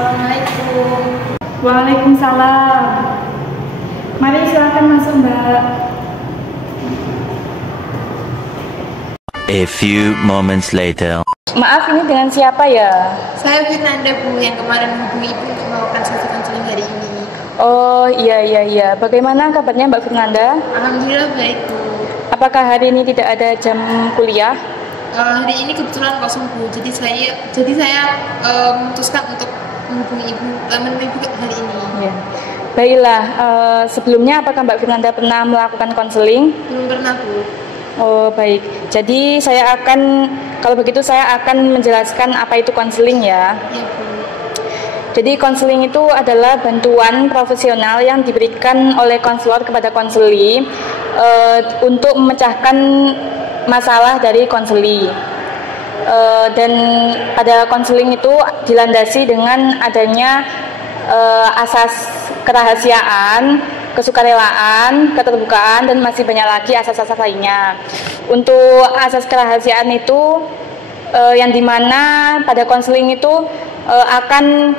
Assalamualaikum. Waalaikumsalam. Mari silakan masuk, Mbak. A few moments later. Maaf, ini dengan siapa ya? Saya Fernanda, Bu, yang kemarin menghubungi Ibu untuk melakukan sesi konseling hari ini. Oh, iya. Bagaimana kabarnya Mbak Fernanda? Alhamdulillah baik, Bu. Apakah hari ini tidak ada jam kuliah? Hari ini kebetulan kosong, Bu. Jadi saya memutuskan untuk menghubungi menemui Ibu hari ini. Ya. Baiklah, sebelumnya apakah Mbak Fernanda pernah melakukan konseling? Belum pernah, Bu. Oh, baik. Jadi kalau begitu saya akan menjelaskan apa itu konseling ya. Iya, Bu. Jadi konseling itu adalah bantuan profesional yang diberikan oleh konselor kepada konseli untuk memecahkan masalah dari konseli. Dan pada konseling itu dilandasi dengan adanya asas kerahasiaan, kesukarelaan, keterbukaan, dan masih banyak lagi asas-asas lainnya. Untuk asas kerahasiaan itu yang dimana pada konseling itu akan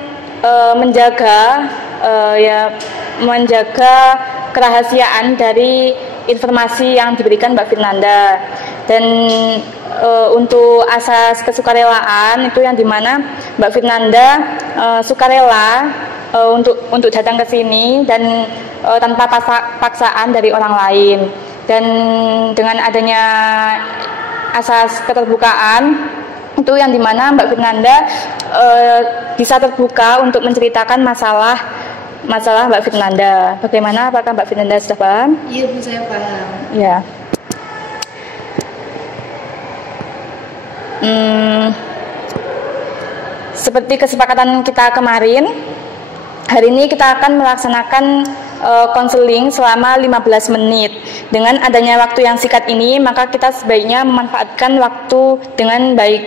menjaga kerahasiaan dari informasi yang diberikan Mbak Fernanda. Dan untuk asas kesukarelaan itu yang dimana Mbak Fernanda sukarela untuk datang ke sini dan tanpa paksaan dari orang lain. Dan dengan adanya asas keterbukaan itu yang dimana Mbak Fernanda bisa terbuka untuk menceritakan masalah Mbak Fernanda. Bagaimana? Apakah Mbak Fernanda sudah paham? Iya, Bu, saya paham. Ya. Seperti kesepakatan kita kemarin, hari ini kita akan melaksanakan konseling selama 15 menit. Dengan adanya waktu yang singkat ini, maka kita sebaiknya memanfaatkan waktu dengan baik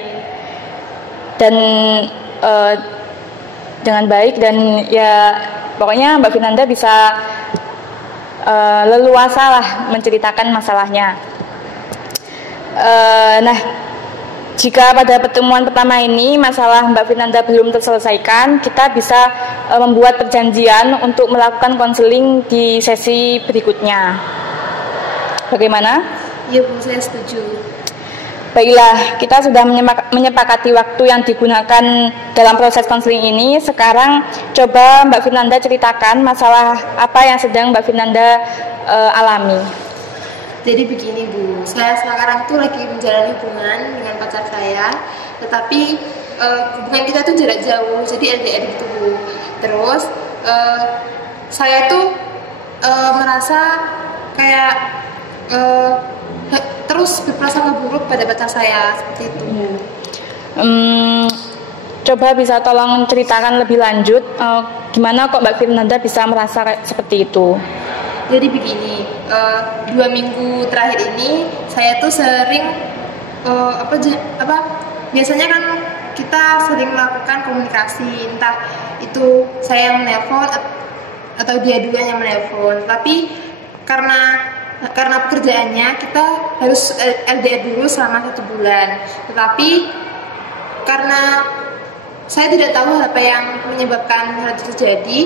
dan ya pokoknya Mbak Fernanda bisa leluasa lah menceritakan masalahnya. Nah, jika pada pertemuan pertama ini masalah Mbak Fernanda belum terselesaikan, kita bisa membuat perjanjian untuk melakukan konseling di sesi berikutnya. Bagaimana? Iya, Bu, saya setuju. Baiklah, kita sudah menyepakati waktu yang digunakan dalam proses konseling ini. Sekarang coba Mbak Fernanda ceritakan masalah apa yang sedang Mbak Fernanda alami. Jadi begini, Bu, saya sekarang tuh lagi menjalani hubungan dengan pacar saya, tetapi hubungan kita tuh jarak jauh, jadi LDR gitu, Bu. Terus saya tuh merasa kayak terus berprasangka buruk pada pacar saya, seperti itu. Coba bisa tolong ceritakan lebih lanjut, gimana kok Mbak Fernanda bisa merasa seperti itu? Jadi begini, 2 minggu terakhir ini saya tuh sering biasanya kan kita sering melakukan komunikasi, entah itu saya yang menelpon atau dia dua yang menelpon. Tapi karena pekerjaannya kita harus LDR dulu selama 1 bulan. Tetapi karena saya tidak tahu apa yang menyebabkan hal itu terjadi,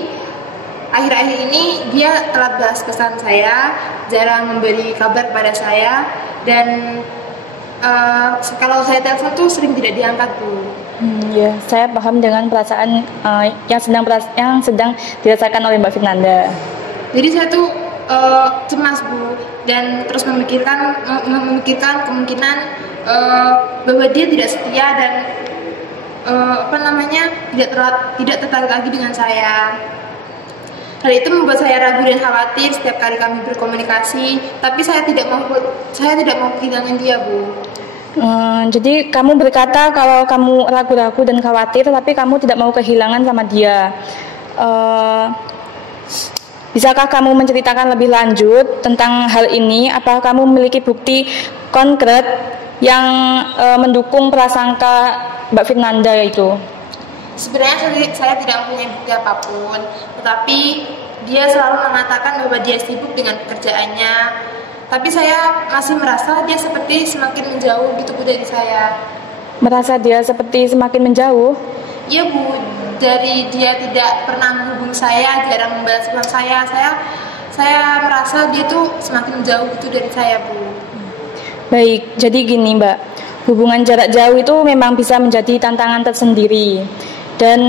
akhir-akhir ini dia telat balas pesan saya, jarang memberi kabar pada saya, dan kalau saya telepon tuh sering tidak diangkat, Bu. Ya, saya paham dengan perasaan yang sedang dirasakan oleh Mbak Fernanda. Jadi saya tuh cemas, Bu, dan terus memikirkan kemungkinan bahwa dia tidak setia dan tidak tertarik lagi dengan saya. Hal itu membuat saya ragu dan khawatir setiap kali kami berkomunikasi, tapi saya tidak mau kehilangan dia, Bu. Jadi kamu berkata kalau kamu ragu-ragu dan khawatir, tapi kamu tidak mau kehilangan sama dia. Bisakah kamu menceritakan lebih lanjut tentang hal ini? Apakah kamu memiliki bukti konkret yang mendukung prasangka Mbak Fernanda itu? Sebenarnya saya tidak mempunyai bukti apapun, tetapi dia selalu mengatakan bahwa dia sibuk dengan pekerjaannya. Tapi saya masih merasa dia seperti semakin menjauh gitu, Bu, dari saya. Merasa dia seperti semakin menjauh? Iya, Bu. dari dia tidak pernah menghubungi saya, jarang membalas pesan saya merasa dia tuh semakin jauh gitu dari saya, Bu. Baik, jadi gini Mbak, hubungan jarak jauh itu memang bisa menjadi tantangan tersendiri. Dan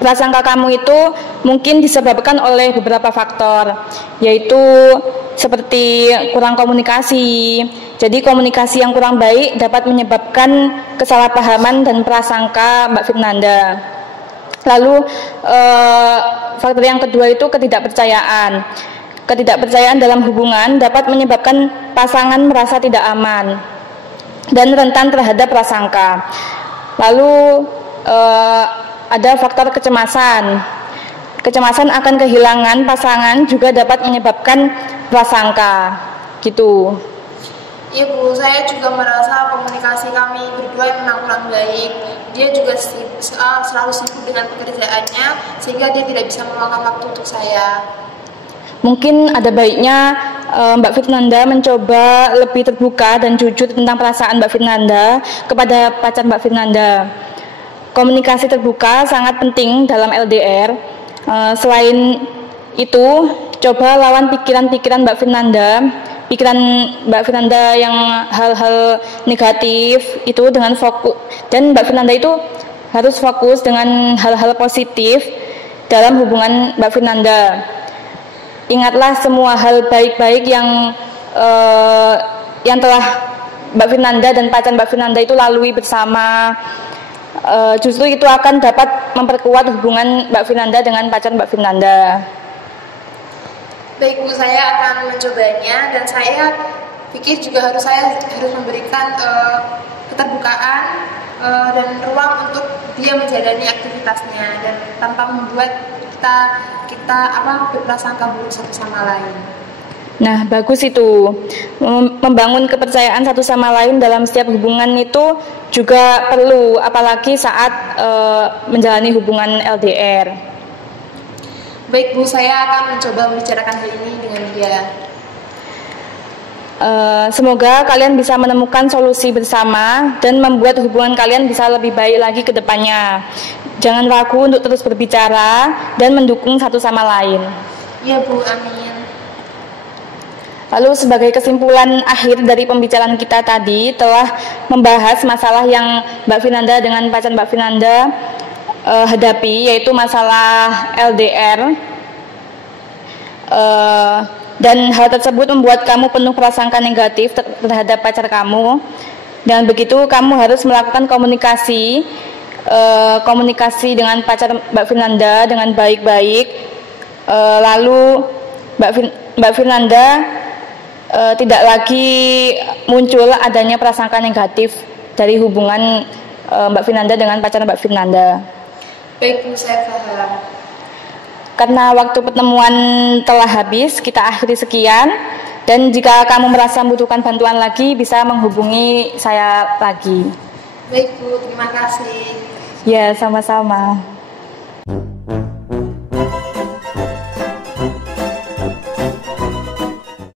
prasangka kamu itu mungkin disebabkan oleh beberapa faktor, yaitu seperti kurang komunikasi. Jadi komunikasi yang kurang baik dapat menyebabkan kesalahpahaman dan prasangka Mbak Firnanda. Lalu faktor yang kedua itu ketidakpercayaan. Ketidakpercayaan dalam hubungan dapat menyebabkan pasangan merasa tidak aman dan rentan terhadap prasangka. Lalu ada faktor kecemasan. Kecemasan akan kehilangan pasangan juga dapat menyebabkan prasangka, gitu. Iya Bu, saya juga merasa komunikasi kami berdua memang kurang baik. Dia juga selalu sibuk dengan pekerjaannya, sehingga dia tidak bisa meluangkan waktu untuk saya. Mungkin ada baiknya Mbak Firnanda mencoba lebih terbuka dan jujur tentang perasaan Mbak Firnanda kepada pacar Mbak Firnanda. Komunikasi terbuka sangat penting dalam LDR. Selain itu, coba lawan pikiran-pikiran Mbak Firnanda. Pikiran Mbak Firnanda yang hal-hal negatif itu dengan fokus, dan Mbak Firnanda itu harus fokus dengan hal-hal positif dalam hubungan Mbak Firnanda. Ingatlah semua hal baik-baik yang telah Mbak Firnanda dan pacar Mbak Firnanda itu lalui bersama. Justru itu akan dapat memperkuat hubungan Mbak Firnanda dengan pacar Mbak Firnanda. Baik Bu, saya akan mencobanya, dan saya pikir juga saya harus memberikan keterbukaan dan ruang untuk dia menjalani aktivitasnya dan tanpa membuat kita berprasangka buruk satu sama lain. Nah, bagus itu. Membangun kepercayaan satu sama lain dalam setiap hubungan itu juga perlu, apalagi saat menjalani hubungan LDR. Baik Bu, saya akan mencoba membicarakan hal ini dengan dia. Semoga kalian bisa menemukan solusi bersama dan membuat hubungan kalian bisa lebih baik lagi ke depannya. Jangan ragu untuk terus berbicara dan mendukung satu sama lain. Iya Bu, amin. Lalu sebagai kesimpulan akhir dari pembicaraan kita tadi telah membahas masalah yang Mbak Firnanda dengan pacar Mbak Firnanda hadapi, yaitu masalah LDR. Dan hal tersebut membuat kamu penuh prasangka negatif terhadap pacar kamu. Dan begitu kamu harus melakukan komunikasi dengan pacar Mbak Firnanda dengan baik-baik. Lalu Mbak Firnanda tidak lagi muncul adanya prasangka negatif dari hubungan Mbak Firnanda dengan pacar Mbak Firnanda. Baik Bu, saya paham. Karena waktu pertemuan telah habis, kita akhiri sekian. Dan jika kamu merasa membutuhkan bantuan lagi, bisa menghubungi saya lagi. Baik Bu, terima kasih. Ya, sama-sama.